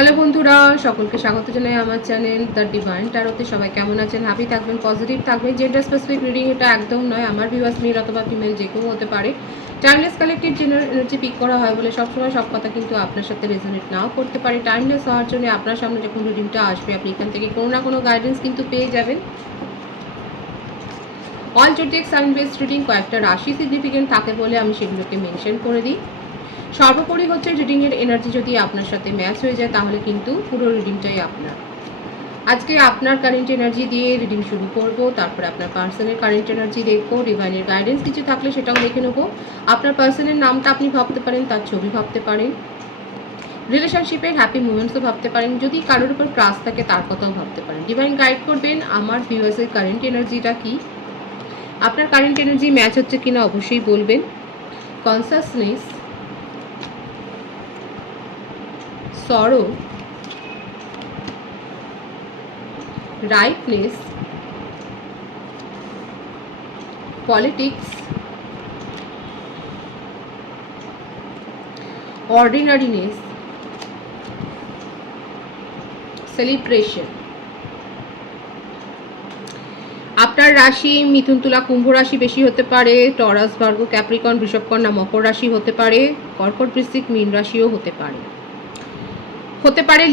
Hello বন্ধুরা, সকলকে স্বাগত জানাই আমার চ্যানেল দ্য ডিভাইন ট্যারোতে। সবাই কেমন আছেন? হ্যাপি থাকবেন, পজিটিভ থাকবেন। জেন্ডার স্পেসিফিক রিডিং এটা একদম নয়। আমার ভিউয়ার্স মেল অথবা ফিমেল যে কেউ হতে পারে। Timeless collective general energy pick করা হয় বলে সবসময় সব কথা কিন্তু আপনার সাথে রেজোনেট নাও করতে পারে। টাইমলেস হওয়ার জন্য আপনার সামনে যখন রিডিংটা আসবে, আপনি এখান থেকে কোনো না কোনো গাইডেন্স কিন্তু পেয়ে যাবেন। All zodiac sign based reading কয়েকটা রাশি সিগনিফিকেন্ট থাকে বলে আমি সেগুলোকে মেনশন করে দিই। সর্বোপরি হচ্ছে রিডিংয়ের এনার্জি যদি আপনার সাথে ম্যাচ হয়ে যায় তাহলে কিন্তু পুরো রিডিংটাই আপনার। আজকে আপনার কারেন্ট এনার্জি দিয়ে রিডিং শুরু করব, তারপরে আপনার পার্সনের কারেন্ট এনার্জি দেখবো, ডিভাইনের গাইডেন্স কিছু থাকলে সেটাও দেখে নেবো। আপনার পার্সনের নামটা আপনি ভাবতে পারেন, তার ছবি ভাবতে পারেন, রিলেশনশিপের হ্যাপি মুমেন্টসও ভাবতে পারেন, যদি কারোর উপর ক্রাশ থাকে তার কথাও ভাবতে পারেন। ডিভাইন গাইড করবেন আমার ভিউয়ার্সের কারেন্ট এনার্জিটা কি, আপনার কারেন্ট এনার্জি ম্যাচ হচ্ছে কিনা অবশ্যই বলবেন। কনসাসনেস, সরো, রাইটনেস, পলিটিক্স, অর্ডিনারিনেস, সেলিব্রেশন। আপনার রাশি মিথুন, তুলা, কুম্ভ রাশি বেশি হতে পারে, টরাস, ভার্গো, ক্যাপ্রিকন, বৃষভকন্যা, মকর রাশি হতে পারে, কর্কট, বৃশ্চিক, মীন রাশিও হতে পারে।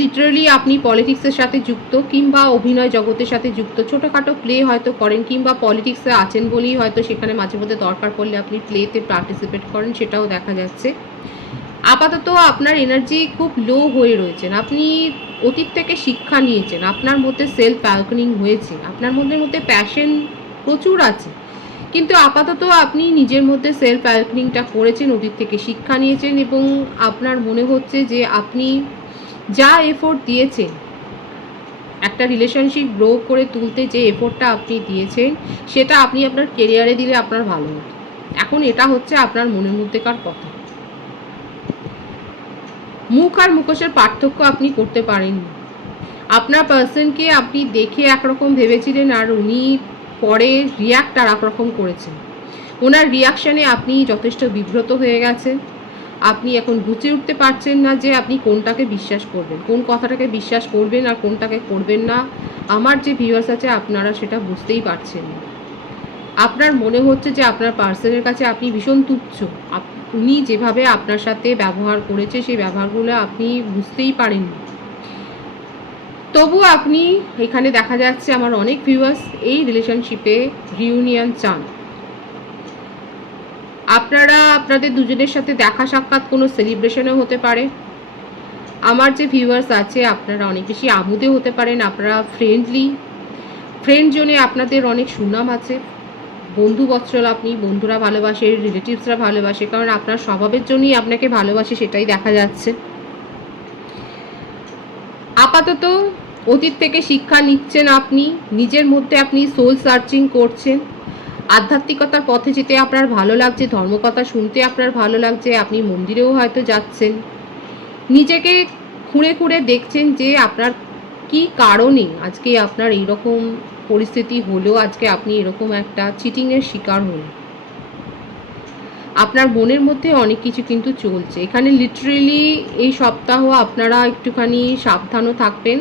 লিটারালি আপনি পলিটিক্সের সাথে যুক্ত কিংবা অভিনয় জগতের সাথে যুক্ত, ছোটোখাটো প্লে হয়তো করেন কিংবা পলিটিক্সে আছেন বলেই হয়তো সেখানে মাঝে মধ্যে দরকার পড়লে আপনি প্লেতে পার্টিসিপেট করেন, সেটাও দেখা যাচ্ছে। আপাতত আপনার এনার্জি খুব লো হয়ে রয়েছেন, আপনি অতীত থেকে শিক্ষা নিয়েছেন, আপনার মধ্যে সেলফ অ্যাওয়েকেনিং হয়েছে, আপনার মধ্যে প্যাশন প্রচুর আছে, কিন্তু আপাতত আপনি নিজের মধ্যে সেলফ অ্যাওয়েকেনিংটা করেছেন, অতীত থেকে শিক্ষা নিয়েছেন এবং আপনার মনে হচ্ছে যে আপনি যা এফোর্ট দিয়েছেন একটা রিলেশনশিপ গ্রো করে তুলতে, যে এফোর্টটা আপনি দিয়েছেন সেটা আপনি আপনার কেরিয়ারে দিলে আপনার ভালো হতো। এখন এটা হচ্ছে আপনার মনের মধ্যেকার কথা। মুখ আর মুখোশের পার্থক্য আপনি করতে পারেননি। আপনার পার্সনকে আপনি দেখে একরকম ভেবেছিলেন আর উনি পরে রিয়াক্ট আর একরকম করেছেন। ওনার রিয়াকশানে আপনি যথেষ্ট বিব্রত হয়ে গেছেন। আপনি এখন বুঝে উঠতে পারছেন না যে আপনি কোনটাকে বিশ্বাস করবেন, কোন কথাটাকে বিশ্বাস করবেন আর কোনটাকে করবেন না। আমার যে ভিউয়ার্স আছে আপনারা সেটা বুঝতেই পারছেন না। আপনার মনে হচ্ছে যে আপনার পার্সনের কাছে আপনি ভীষণ তুচ্ছ, উনি যেভাবে আপনার সাথে ব্যবহার করেছে সেই ব্যবহারগুলো আপনি বুঝতেই পারেননি। তবু আপনি এখানে দেখা যাচ্ছে আমার অনেক ভিউয়ার্স এই রিলেশনশিপে রিউনিয়ন চান। আপনারা আপনাদের দুজনের সাথে দেখা সাক্ষাৎ কোনো সেলিব্রেশনও হতে পারে। আমার যে ভিউয়ার্স আছে আপনারা অনেক বেশি আমোদে হতে পারেন, আপনারা ফ্রেন্ড জোনে আপনাদের অনেক সুনাম আছে, বন্ধু বৎসল আপনি, বন্ধুরা ভালোবাসে, রিলেটিভসরা ভালোবাসে, কারণ আপনার স্বভাবের জন্যই আপনাকে ভালোবাসে, সেটাই দেখা যাচ্ছে। আপাতত অতীত থেকে শিক্ষা নিচ্ছেন, আপনি নিজের মধ্যে আপনি সোল সার্চিং করছেন, আধ্যাত্মিকতার পথে যেতে আপনার ভালো লাগছে, ধর্মকথা শুনতে আপনার ভালো লাগছে, আপনি মন্দিরেও হয়তো যাচ্ছেন, নিজেকে খুঁড়ে খুঁড়ে দেখছেন যে আপনার কি কারণে আজকে আপনার এইরকম পরিস্থিতি হলো, আজকে আপনি এরকম একটা চিটিংয়ের শিকার হলেন। আপনার মনের মধ্যে অনেক কিছু কিন্তু চলছে এখানে। লিটারেলি এই সপ্তাহ আপনারা একটুখানি সাবধানও থাকবেন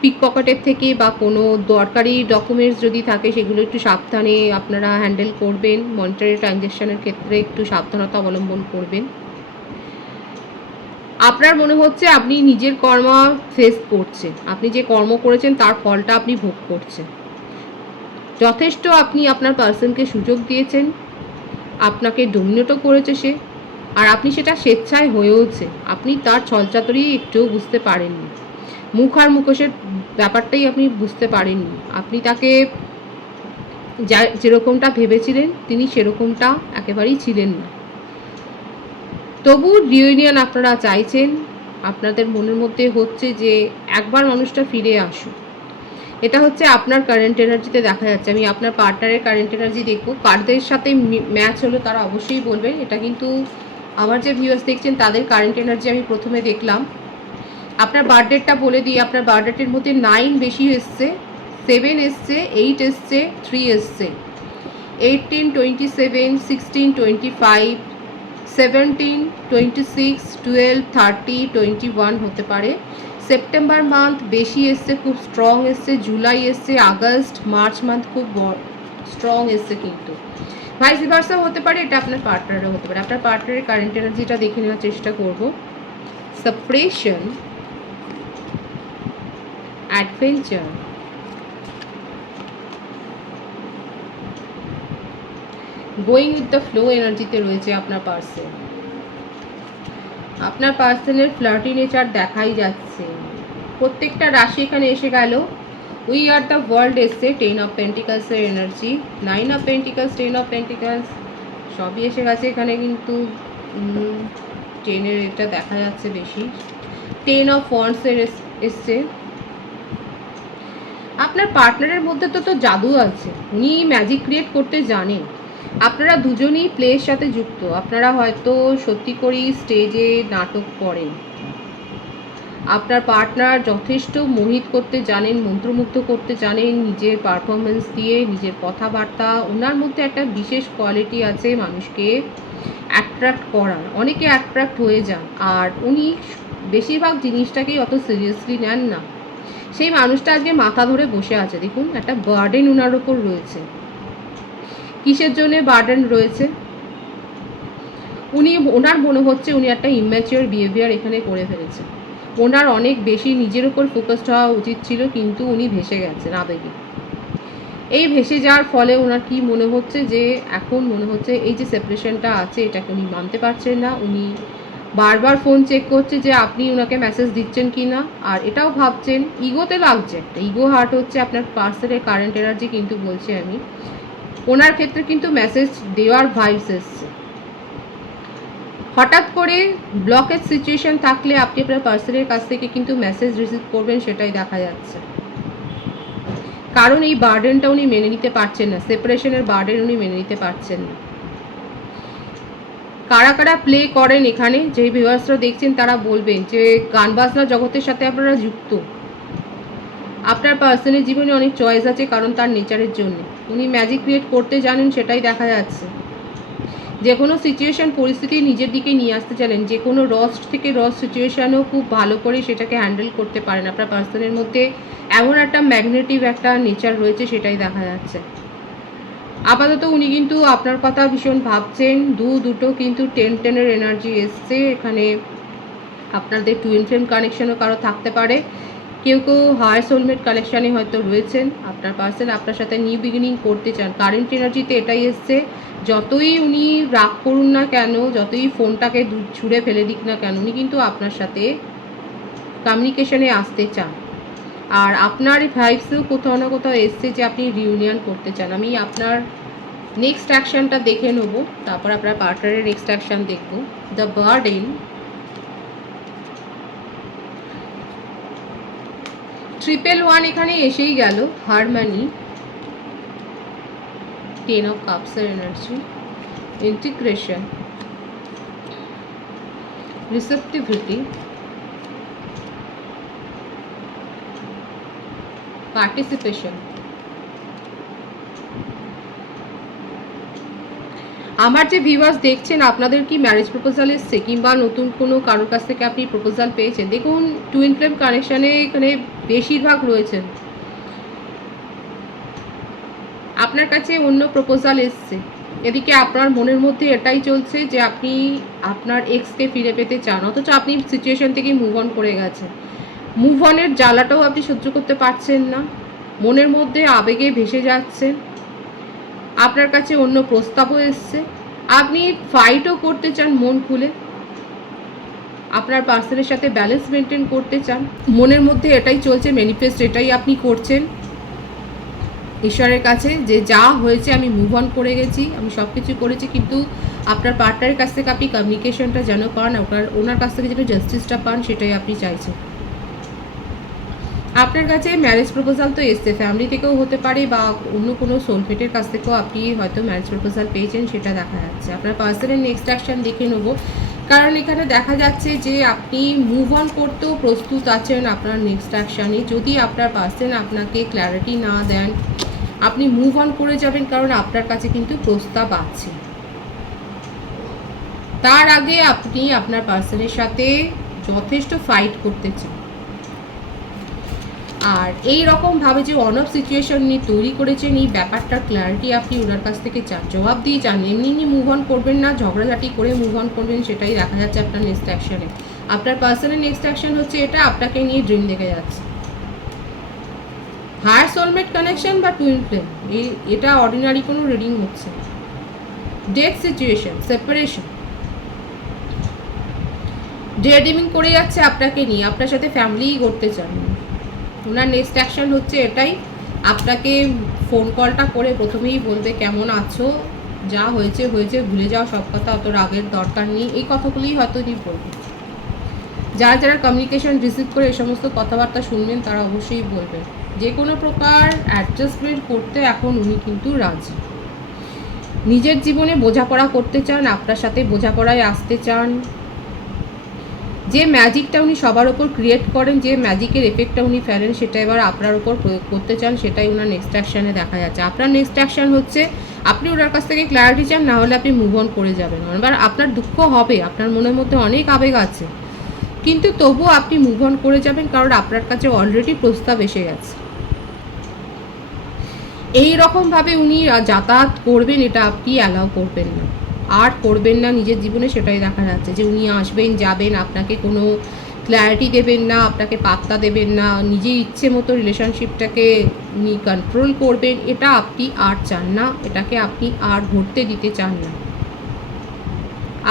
পিক পকেটের থেকে, বা কোনো দরকারি ডকুমেন্টস যদি থাকে সেগুলো একটু সাবধানে আপনারা হ্যান্ডেল করবেন। মনিটারি ট্রানজ্যাকশনের ক্ষেত্রে একটু সাবধানতা অবলম্বন করবেন। আপনার মনে হচ্ছে আপনি নিজের কর্ম ফেস করছেন, আপনি যে কর্ম করেছেন তার ফলটা আপনি ভোগ করছেন। যথেষ্ট আপনি আপনার পার্সনকে সুযোগ দিয়েছেন, আপনাকে ডোমিনেটও করেছে সে, আর আপনি সেটা স্বেচ্ছায় হয়েওছে, আপনি তার ছলচাতুরি একটুও বুঝতে পারেননি। মুখ আর মুখোশের ব্যাপারটাই আপনি বুঝতে পারেননি। আপনি তাকে যেরকমটা ভেবেছিলেন তিনি সেরকমটা একেবারেই ছিলেন না। তবু রিউনিয়ন আপনারা চাইছেন, আপনাদের মনের মধ্যে হচ্ছে যে একবার মানুষটা ফিরে আসুক। এটা হচ্ছে আপনার কারেন্ট এনার্জিতে দেখা যাচ্ছে। আমি আপনার পার্টনারের কারেন্ট এনার্জি দেখব, কারদের সাথে ম্যাচ হলো তারা অবশ্যই বলবেন। এটা কিন্তু আমার যে ভিউয়ার্স দেখছেন তাদের কারেন্ট এনার্জি আমি প্রথমে দেখলাম। আপনার বার্থডেটটা বলে দিই, আপনার বার্থডেটের মধ্যে 9 বেশি এসছে, 7 এসছে, 8 এসছে, 3 এসছে, 18, 27, 16, 25, 17, 26, 12, 30, 21 হতে পারে। সেপ্টেম্বর মান্থ বেশি এসছে, খুব স্ট্রং এসছে। জুলাই এসছে, আগস্ট, মার্চ মান্থ খুব স্ট্রং এসছে। কিন্তু ভাইস ভার্সা হতে পারে, এটা আপনার পার্টনারও হতে পারে। আপনার পার্টনারের কারেন্ট এনার্জিটা দেখে নেওয়ার চেষ্টা করব। Suppression, adventure, going with the flow এনার্জিতে রয়েছে আপনার পার্সন। আপনার পার্সনের ফ্লার্টি নেচার দেখাই যাচ্ছে। প্রত্যেকটা রাশি এখানে এসে গেল। উই আর দ্য ওয়ার্ল্ড এসছে, 10 অফ পেন্টিকালসের energy, 9 of pentacles, 10 of pentacles সবই এসে গেছে এখানে। কিন্তু 10-এর এটা দেখা যাচ্ছে বেশি। 10 অফ ওয়ান্ডসের এসছে। আপনার পার্টনারের মধ্যে তো জাদু আছে, উনি ম্যাজিক ক্রিয়েট করতে জানেন। আপনারা দুজনেই প্লের সাথে যুক্ত। আপনারা হয়তো সত্যি করেই স্টেজে নাটক করেন। আপনার পার্টনার যথেষ্ট মোহিত করতে জানেন, মন্ত্রমুগ্ধ করতে জানেন নিজের পারফরমেন্স দিয়ে, নিজের কথাবার্তা। ওনার মধ্যে একটা বিশেষ কোয়ালিটি আছে মানুষকে অ্যাট্রাক্ট করার। অনেকে অ্যাট্রাক্ট হয়ে যান, আর উনি বেশিরভাগ জিনিসটাকেই অত সিরিয়াসলি নেন না। সেই মানুষটা আজকে মাথা ধরে বসে আছে। দেখুন, একটা বার্ডেন ওনার ওপর রয়েছে। কিসের জন্য বার্ডেন রয়েছে? ওনার মনে হচ্ছে উনি একটা ইম্যাচিওর বিহেভিয়ার এখানে করে ফেলেছে। ওনার অনেক বেশি নিজের উপর ফোকাসড হওয়া উচিত ছিল, কিন্তু উনি ভেসে গেছেন আবেগে। এই ভেসে যাওয়ার ফলে ওনার কি মনে হচ্ছে, যে এখন মনে হচ্ছে এই যে সেপারেশনটা আছে এটাকে উনি মানতে পারছেন না। উনি বারবার ফোন চেক করছে যে আপনি ওনাকে মেসেজ দিচ্ছেন কি না। আর এটাও ভাবছেন, ইগোতে লাগছে, একটা ইগো হার্ট হচ্ছে আপনার পার্সনের কারেন্ট এনার্জি। কিন্তু বলছি আমি, ওনার ক্ষেত্রে কিন্তু মেসেজ দেওয়ার ভাইবস এসছে। হঠাৎ করে ব্লকেজ সিচুয়েশন থাকলে আপনি আপনার পার্সনের কাছ থেকে কিন্তু মেসেজ রিসিভ করবেন, সেটাই দেখা যাচ্ছে। কারণ এই বার্ডেনটা উনি মেনে নিতে পারছেন না, সেপারেশনের বার্ডেন উনি মেনে নিতে পারছেন না। কারা কারা প্লে করেন এখানে, যেই ভিউয়ার্সরা দেখছেন তারা বলবেন যে গান বাজনা জগতের সাথে আপনারা যুক্ত। আপনার পার্সনের জীবনে অনেক চয়েস আছে, কারণ তার নেচারের জন্য উনি ম্যাজিক ক্রিয়েট করতে জানেন, সেটাই দেখা যাচ্ছে। যে কোনো সিচুয়েশান পরিস্থিতি নিজের দিকে নিয়ে আসতে চাইলেন। যে কোনো রস্ট থেকে রস সিচুয়েশানও খুব ভালো করে সেটাকে হ্যান্ডেল করতে পারেন। আপনার পার্সনের মধ্যে এমন একটা ম্যাগনেটিভ একটা নেচার রয়েছে, সেটাই দেখা যাচ্ছে। আপাতত উনি কিন্তু আপনার কথা ভীষণ ভাবছেন। দুটো কিন্তু 10-10-এর এনার্জি এসছে এখানে। আপনাদের টুইন ফ্লেম কানেকশনও কারো থাকতে পারে। কেউ কেউ হায়ার সোলমেট কালেকশানে হয়তো রয়েছেন। আপনার পার্সন আপনার সাথে নিউ বিগিনিং করতে চান। কারেন্ট এনার্জিতে এটাই এসছে। যতই উনি রাগ করুন না কেন, যতই ফোনটাকে ছুঁড়ে ফেলে দিক না কেন, উনি কিন্তু আপনার সাথে কমিউনিকেশনে আসতে চান। আর আপনার ভাইবসেও কোথাও না কোথাও এসছে যে আপনি রিউনিয়ন করতে চান। আমি আপনার নেক্সট অ্যাকশানটা দেখে নেবো, তারপর আপনার পার্টনারের নেক্সট অ্যাকশান দেখবো। দ্য বার্ডেন, 111 এখানে এসেই গেল। হারমানি, 10 অফ কাপসের এনার্জি, ইন্টিগ্রেশন, রিসেপটিভিটি, পার্টিসিপেশন। আমার যে ভিউয়ার্স দেখছেন, আপনাদের কি ম্যারেজ প্রপোজাল এসছে, কিংবা নতুন কোনো কারোর কাছ থেকে আপনি প্রপোজাল পেয়েছেন? দেখুন, টুইন ফ্লেম কানেকশানে এখানে বেশিরভাগ রয়েছেন। আপনার কাছে অন্য প্রপোজাল এসছে। এদিকে আপনার মনের মধ্যে এটাই চলছে যে আপনি আপনার এক্সকে ফিরে পেতে চান, অথচ আপনি সিচুয়েশন থেকে মুভ অন করে গেছেন। মুভ অনের জ্বালাটাও আপনি সহ্য করতে পারছেন না, মনের মধ্যে আবেগে ভেসে যাচ্ছেন। আপনার কাছে অন্য প্রস্তাবও এসছে। আপনি ফাইটও করতে চান মন খুলে, আপনার পার্সনের সাথে ব্যালেন্স মেনটেন করতে চান। মনের মধ্যে এটাই চলছে, ম্যানিফেস্ট এটাই আপনি করছেন ঈশ্বরের কাছে, যে যা হয়েছে আমি মুভ অন করে গেছি, আমি সব কিছু করেছি। কিন্তু আপনার পার্টনারের কাছ থেকে আপনি কমিউনিকেশনটা যেন পান, ওনার কাছ থেকে যেন জাস্টিসটা পান, সেটাই আপনি চাইছেন। আপনার কাছে ম্যারেজ প্রপোজাল তো এসছে, ফ্যামিলি থেকেও হতে পারে, বা অন্য কোনো সোলমেটের কাছ থেকেও আপনি হয়তো ম্যারেজ প্রপোজাল পেয়েছেন, সেটা দেখা যাচ্ছে। আপনার পার্সনের নেক্সট অ্যাকশন দেখে নেবো, কারণ এখানে দেখা যাচ্ছে যে আপনি মুভ অন করতেও প্রস্তুত আছেন আপনার নেক্সট অ্যাকশানে। যদি আপনার পার্সন আপনাকে ক্ল্যারিটি না দেন, আপনি মুভ অন করে যাবেন, কারণ আপনার কাছে কিন্তু প্রস্তাব আছে। তার আগে আপনি আপনার পার্সনের সাথে যথেষ্ট ফাইট করতে চান। আর এই রকমভাবে যে অন অফ সিচুয়েশন নিয়ে তৈরি করেছেন, এই ব্যাপারটার ক্ল্যারিটি আপনি ওনার কাছ থেকে চান, জবাব দিয়ে চান। এমনি এমনি মুভ অন করবেন না, ঝগড়াঝাটি করে মুভ অন করবেন, সেটাই দেখা যাচ্ছে আপনার নেক্সট অ্যাকশনে। আপনার পার্সনের নেক্সট অ্যাকশন হচ্ছে এটা, আপনাকে নিয়ে ড্রিম দেখে যাচ্ছে। হায়ার সোলমেট কানেকশন বা টুইন ফ্লেম, এটা অর্ডিনারি কোনো রিডিং হচ্ছে। ডেথ সিচুয়েশন, সেপারেশন, ডেয়ারডিমিং করে যাচ্ছে আপনাকে নিয়ে, আপনার সাথে ফ্যামিলিই করতে চান। ওনার নেক্সট অ্যাকশন হচ্ছে এটাই, আপনাকে ফোন কলটা করে প্রথমেই বলবে কেমন আছো, যা হয়েছে হয়েছে, ভুলে যাও সব কথা, অত রাগের দরকার নেই, এই কথাগুলোই হয়তো উনি বলবেন। যারা যারা কমিউনিকেশন রিসিভ করে এই সমস্ত কথাবার্তা শুনবেন তারা অবশ্যই বলবেন যে কোনো প্রকার অ্যাডজাস্টমেন্ট করতে এখন উনি কিন্তু রাজি। নিজের জীবনে বোঝাপড়া করতে চান, আপনার সাথে বোঝাপড়ায় আসতে চান। যে ম্যাজিকটা উনি সবার ওপর ক্রিয়েট করেন, যে ম্যাজিকের এফেক্টটা উনি ফেলেন, সেটা এবার আপনার ওপর প্রয়োগ করতে চান, সেটাই ওনার নেক্সট অ্যাকশানে দেখা যাচ্ছে। আপনার নেক্সট অ্যাকশান হচ্ছে আপনি ওনার কাছ থেকে ক্ল্যারিটি চান, না হলে আপনি মুভ অন করে যাবেন। এবার আপনার দুঃখ হবে, আপনার মনের মধ্যে অনেক আবেগ আছে, কিন্তু তবুও আপনি মুভ অন করে যাবেন, কারণ আপনার কাছে অলরেডি প্রস্তাব এসে গেছে। এই রকমভাবে উনি যাতায়াত করবেন, এটা আপনি অ্যালাউ করবেন না, আর করবেন না নিজের জীবনে, সেটাই দেখা যাচ্ছে যে উনি আসবেন যাবেন, আপনাকে কোনো ক্ল্যারিটি দেবেন না, আপনাকে পাত্তা দেবেন না, নিজের ইচ্ছে মতো রিলেশনশিপটাকে উনি কন্ট্রোল করবেন, এটা আপনি আর চান না, এটাকে আপনি আর ঘটতে দিতে চান না।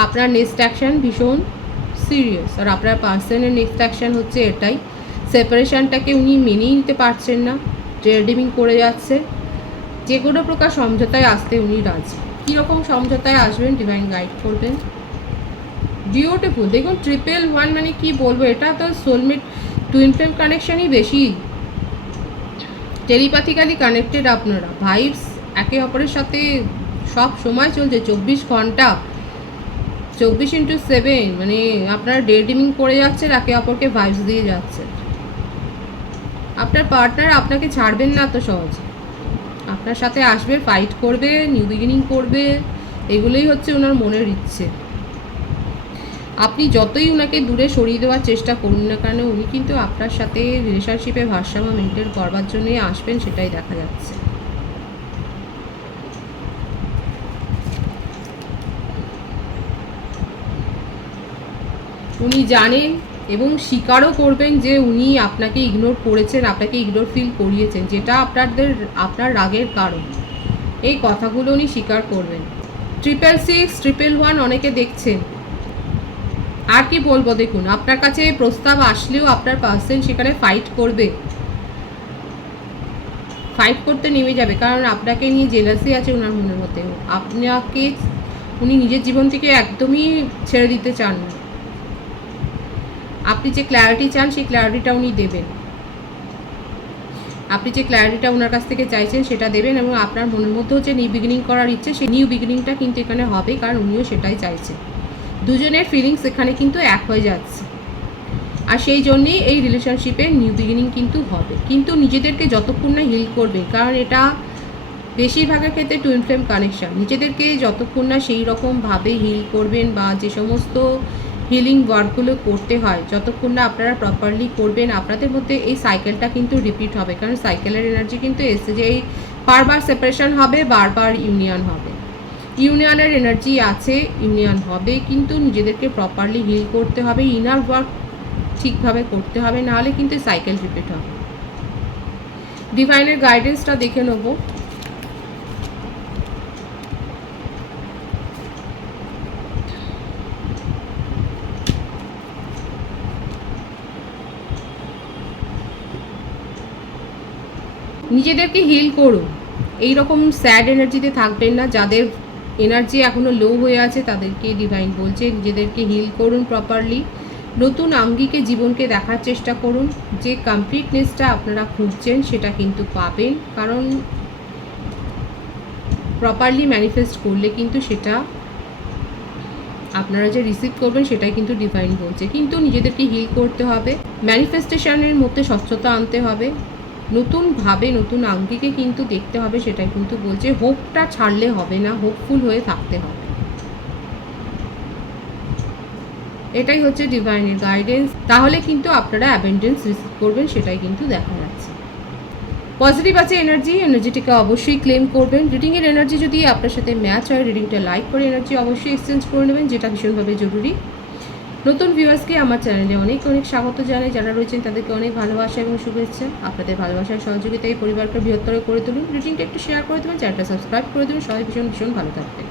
আপনার নেক্সট অ্যাকশান ভীষণ সিরিয়াস, আর আপনার পার্সনের নেক্সট অ্যাকশান হচ্ছে এটাই, সেপারেশনটাকে উনি মেনেই নিতে পারছেন না, রিডিমিং করে যাচ্ছে, যে কোনো প্রকার সমঝোতায় আসতে উনি রাজি। কীরকম সমঝোতায় আসবেন ডিভাইন গাইড করবেন। বিউটিফুল, দেখুন 111 মানে কি বলবো, এটা তো সোলমেট টুইন ফ্লেম কানেকশনই বেশি, টেলিপ্যাথিক্যালি কানেক্টেড আপনারা, ভাইবস একে অপরের সাথে সব সময় চলছে, 24 ঘন্টা 24x7, মানে আপনারা ডেডিমিং করে যাচ্ছেন, একে অপরকে ভাইবস দিয়ে যাচ্ছেন। আপনার পার্টনার আপনাকে ছাড়বেন না তো সহজে, আপনার সাথে আসবে, ফাইট করবে, নিউ বিগিনিং করবে, এগুলোই হচ্ছে ওনার মনের ইচ্ছে। আপনি যতই ওনাকে দূরে সরিয়ে দেওয়ার চেষ্টা করুন না কেন, উনি কিন্তু আপনার সাথে রিলেশনশিপে ভারসাম্য মেনটেন করবার জন্যই আসবেন, সেটাই দেখা যাচ্ছে। উনি জানেন এবং স্বীকারও করবেন যে উনি আপনাকে ইগনোর করেছেন, আপনাকে ইগনোর ফিল করিয়েছেন, যেটা আপনার রাগের কারণ, এই কথাগুলো উনি স্বীকার করবেন। 666, 111 অনেকে দেখছেন, আর কি বলবো, দেখুন আপনার কাছে প্রস্তাব আসলেও আপনার পার্সন সেখানে ফাইট করবে, ফাইট করতে নেমে যাবে, কারণ আপনাকে নিয়ে জেলাসি আছে ওনার মনের মধ্যে, আপনাকে উনি নিজের জীবন থেকে একদমই ছেড়ে দিতে চান না। আপনি যে ক্ল্যারিটি চান সেই ক্ল্যারিটিটা উনি দেবেন, আপনি যে ক্ল্যারিটিটা ওনার কাছ থেকে চাইছেন সেটা দেবেন, এবং আপনার মনের মধ্যেও যে নিউ বিগিনিং করার ইচ্ছে, সেই নিউ বিগিনিংটা কিন্তু এখানে হবে, কারণ উনিও সেটাই চাইছেন। দুজনের ফিলিংস এখানে কিন্তু এক হয়ে যাচ্ছে, আর সেই জন্যেই এই রিলেশনশিপে নিউ বিগিনিং কিন্তু হবে, কিন্তু নিজেদেরকে যতক্ষণ না হিল করবে, কারণ এটা বেশিরভাগের ক্ষেত্রে টুইন ফ্লেম কানেকশান, নিজেদেরকে যতক্ষণ না সেই রকমভাবে হিল করবেন বা যে সমস্ত হিলিং ওয়ার্কগুলো করতে হয়, যতক্ষণ না আপনারা প্রপারলি করবেন, আপনাদের মধ্যে এই সাইকেলটা কিন্তু রিপিট হবে, কারণ সাইকেলের এনার্জি কিন্তু এসে যে এই বারবার সেপারেশন হবে, বারবার ইউনিয়ন হবে, ইউনিয়নের এনার্জি আছে, ইউনিয়ন হবে, কিন্তু নিজেদেরকে প্রপারলি হিল করতে হবে, ইনার ওয়ার্ক ঠিকভাবে করতে হবে, নাহলে কিন্তু সাইকেল রিপিট হবে। ডিভাইনের গাইডেন্সটা দেখে নেব। নিজেদেরকে হিল করুন, এইরকম স্যাড এনার্জিতে থাকবেন না, যাদের এনার্জি এখনও লো হয়ে আছে তাদেরকে ডিভাইন বলছে নিজেদেরকে হিল করুন প্রপারলি, নতুন আঙ্গিকে জীবনকে দেখার চেষ্টা করুন, যে কমপ্লিটনেসটা আপনারা খুঁজছেন সেটা কিন্তু পাবেন, কারণ প্রপারলি ম্যানিফেস্ট করলে কিন্তু সেটা আপনারা যে রিসিভ করবেন সেটাই কিন্তু ডিভাইন বলছে, কিন্তু নিজেদেরকে হিল করতে হবে, ম্যানিফেস্টেশনের মধ্যে স্বচ্ছতা আনতে হবে, নতুনভাবে নতুন আঙ্গিকে কিন্তু দেখতে হবে, সেটাই কিন্তু বলছে। হোপটা ছাড়লে হবে না, হোপফুল হয়ে থাকতে হবে। এটাই হচ্ছে ডিভাইনের গাইডেন্স। তাহলে কিন্তু আপনারা অ্যাবেন্ডেন্স রিসিভ করবেন, সেটাই কিন্তু দেখা যাচ্ছে। পজিটিভ আছে এনার্জিটিকে অবশ্যই ক্লেম করবেন। রিডিংয়ের এনার্জি যদি আপনার সাথে ম্যাচ হয়, রিডিংটা লাইক করে এনার্জি অবশ্যই এক্সচেঞ্জ করে নেবেন, যেটা ভীষণভাবে জরুরি। নতুন ভিউয়ার্সকে আমার চ্যানেলে অনেক অনেক স্বাগত জানাই। যারা রয়েছেন তাদেরকে অনেক ভালোবাসা এবং শুভেচ্ছা। আপনাদের ভালোবাসার সহযোগিতায় পরিবারকে বৃহত্তর করে তুলুন। রিডিংটা একটু শেয়ার করে দেবেন, চ্যানেলটা সাবস্ক্রাইব করে দেবেন। সবাই ভীষণ ভীষণ ভালো থাকবেন।